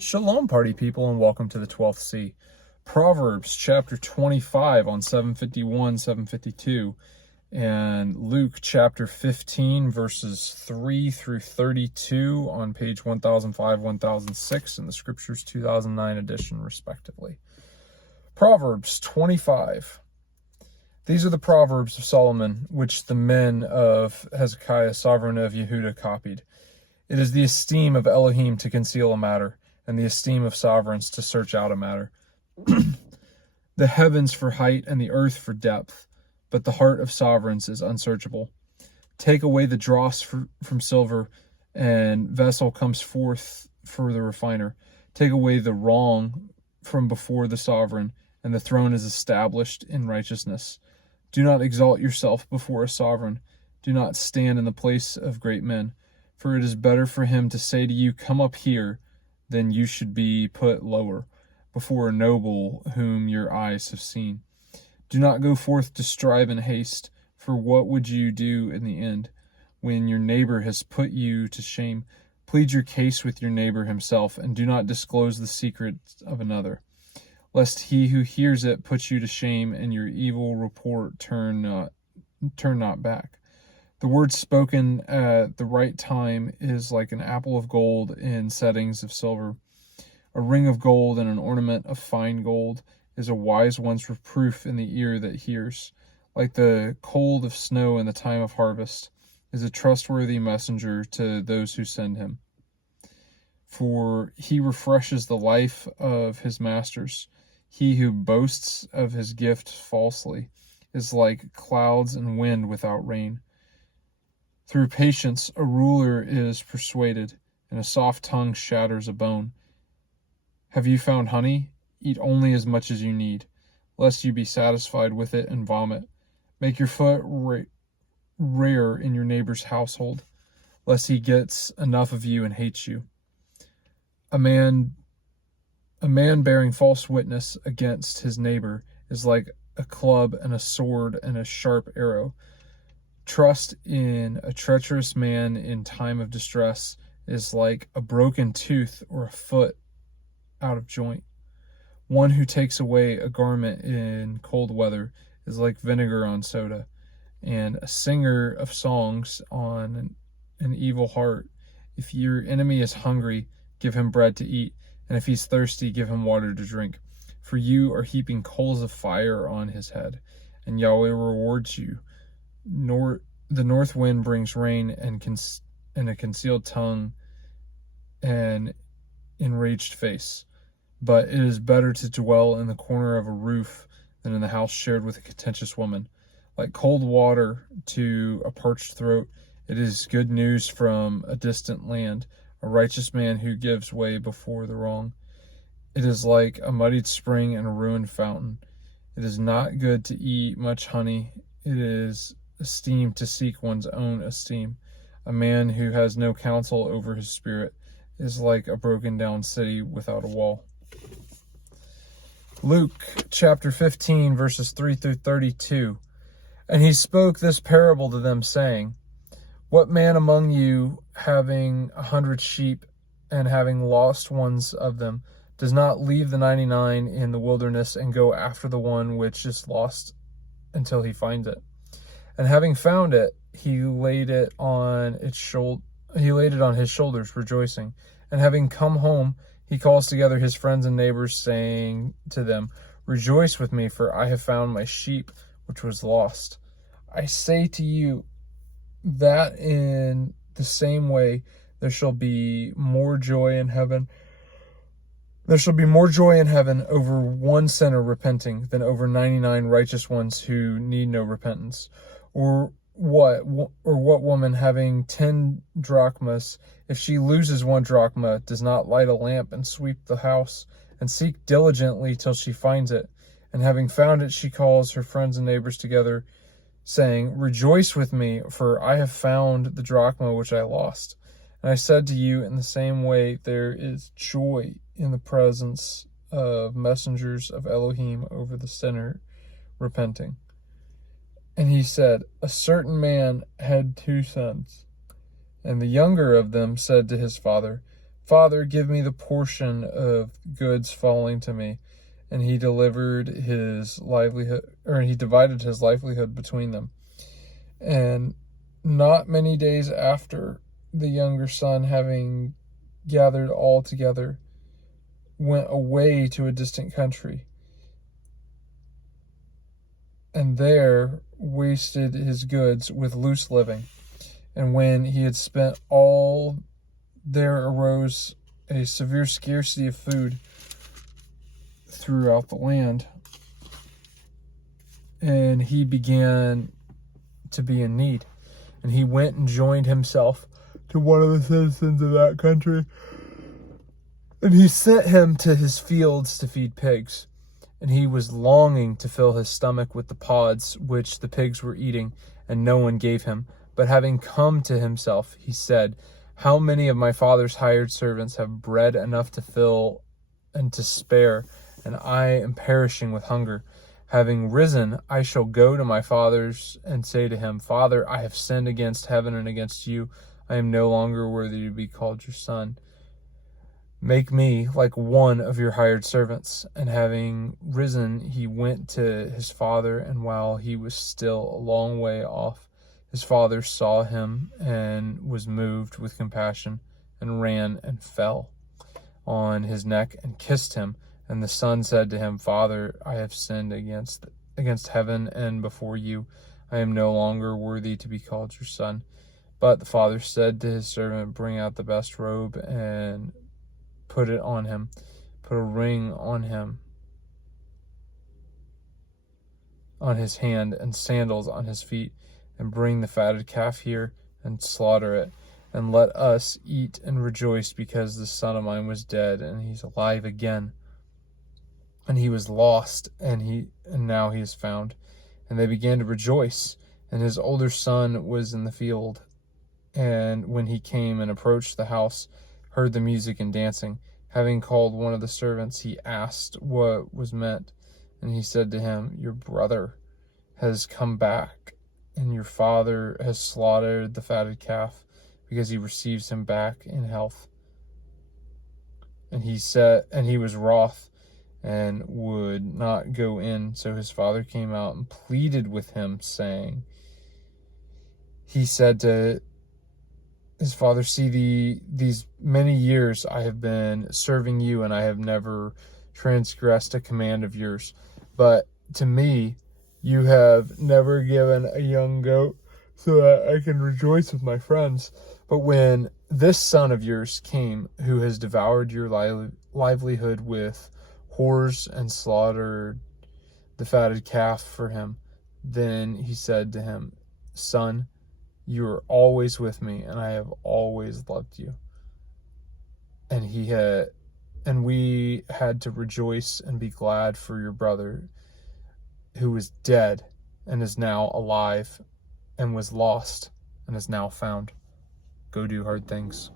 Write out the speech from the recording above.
Shalom, party people, and welcome to the 12th C. Proverbs Chapter 25 on 751, 752, and Luke Chapter 15, verses 3 through 32 on page 1005, 1006 in the Scriptures 2009 edition, respectively. Proverbs 25. These are the Proverbs of Solomon, which the men of Hezekiah, sovereign of Yehuda, copied. It is the esteem of Elohim to conceal a matter, and the esteem of sovereigns to search out a matter. The heavens for height and the earth for depth, but the heart of sovereigns is unsearchable. Take away the dross from silver, and vessel comes forth for the refiner. Take away the wrong from before the sovereign, and the throne is established in righteousness. Do not exalt yourself before a sovereign. Do not stand in the place of great men, for it is better for him to say to you, "Come up here," than you should be put lower before a noble whom your eyes have seen. Do not go forth to strive in haste, for what would you do in the end when your neighbor has put you to shame? Plead your case with your neighbor himself, and do not disclose the secret of another, lest he who hears it put you to shame, and your evil report turn not back. The word spoken at the right time is like an apple of gold in settings of silver. A ring of gold and an ornament of fine gold is a wise one's reproof in the ear that hears. Like the cold of snow in the time of harvest is a trustworthy messenger to those who send him. For he refreshes the life of his masters. He who boasts of his gift falsely is like clouds and wind without rain. Through patience, a ruler is persuaded, and a soft tongue shatters a bone. Have you found honey? Eat only as much as you need, lest you be satisfied with it and vomit. Make your foot rare in your neighbor's household, lest he gets enough of you and hates you. A man bearing false witness against his neighbor is like a club and a sword and a sharp arrow. Trust in a treacherous man in time of distress is like a broken tooth or a foot out of joint. One who takes away a garment in cold weather is like vinegar on soda, and a singer of songs on an evil heart. If your enemy is hungry, give him bread to eat, and if he's thirsty, give him water to drink. For you are heaping coals of fire on his head, and Yahweh rewards you. The north wind brings rain, and a concealed tongue and enraged face. But it is better to dwell in the corner of a roof than in the house shared with a contentious woman. Like cold water to a parched throat, it is good news from a distant land, a righteous man who gives way before the wrong. It is like a muddied spring and a ruined fountain. It is not good to eat much honey. It is esteemed to seek one's own esteem. A man who has no counsel over his spirit is like a broken down city without a wall. Luke chapter 15, verses 3 through 32. And he spoke this parable to them, saying, What man among you, having 100 sheep, and having lost one of them, does not leave the 99 in the wilderness and go after the one which is lost until he finds it? And having found it, he laid it on his shoulders, rejoicing. And having come home, he calls together his friends and neighbors, saying to them, Rejoice with me, for I have found my sheep which was lost. I say to you that in the same way there shall be more joy in heaven. There shall be more joy in heaven over one sinner repenting than over 99 righteous ones who need no repentance. Or what woman having 10 drachmas, if she loses 1 drachma, does not light a lamp and sweep the house and seek diligently till she finds it? And having found it, she calls her friends and neighbors together, saying, Rejoice with me, for I have found the drachma which I lost. And I said to you, in the same way, there is joy in the presence of messengers of Elohim over the sinner repenting. And he said, A certain man had 2 sons. And the younger of them said to his father, Father, give me the portion of goods falling to me. And he divided his livelihood between them. And not many days after, the younger son, having gathered all together, went away to a distant country, and there wasted his goods with loose living. And when he had spent all, there arose a severe scarcity of food throughout the land, and he began to be in need. And he went and joined himself to one of the citizens of that country, and he sent him to his fields to feed pigs. And he was longing to fill his stomach with the pods which the pigs were eating, and no one gave him. But having come to himself, he said, how many of my father's hired servants have bread enough to fill and to spare, and I am perishing with hunger. Having risen, I shall go to my father's and say to him, Father, I have sinned against heaven and against you. I am no longer worthy to be called your son. Make me like one of your hired servants. And having risen, he went to his father, and while he was still a long way off, his father saw him and was moved with compassion, and ran and fell on his neck and kissed him. And the son said to him, Father, I have sinned against heaven and before you. I am no longer worthy to be called your son. But the father said to his servant, Bring out the best robe and put it on him. Put a ring on him, on his hand, and sandals on his feet. And bring the fatted calf here and slaughter it. And let us eat and rejoice, because the son of mine was dead and he's alive again. And he was lost, and now he is found. And they began to rejoice. And his older son was in the field. And when he came and approached the house, heard the music and dancing. Having called one of the servants, he asked what was meant. And he said to him, Your brother has come back, and your father has slaughtered the fatted calf, because he receives him back in health. And he was wroth, and would not go in. So his father came out and pleaded with him, saying, he said to his father, See, these many years I have been serving you, and I have never transgressed a command of yours. But to me you have never given a young goat, so that I can rejoice with my friends. But when this son of yours came, who has devoured your livelihood with whores and slaughtered the fatted calf for him, then he said to him, Son, you are always with me, and I have always loved you. And we had to rejoice and be glad for your brother, who was dead and is now alive, and was lost and is now found. Go do hard things.